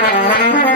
Thank no, no, no, no.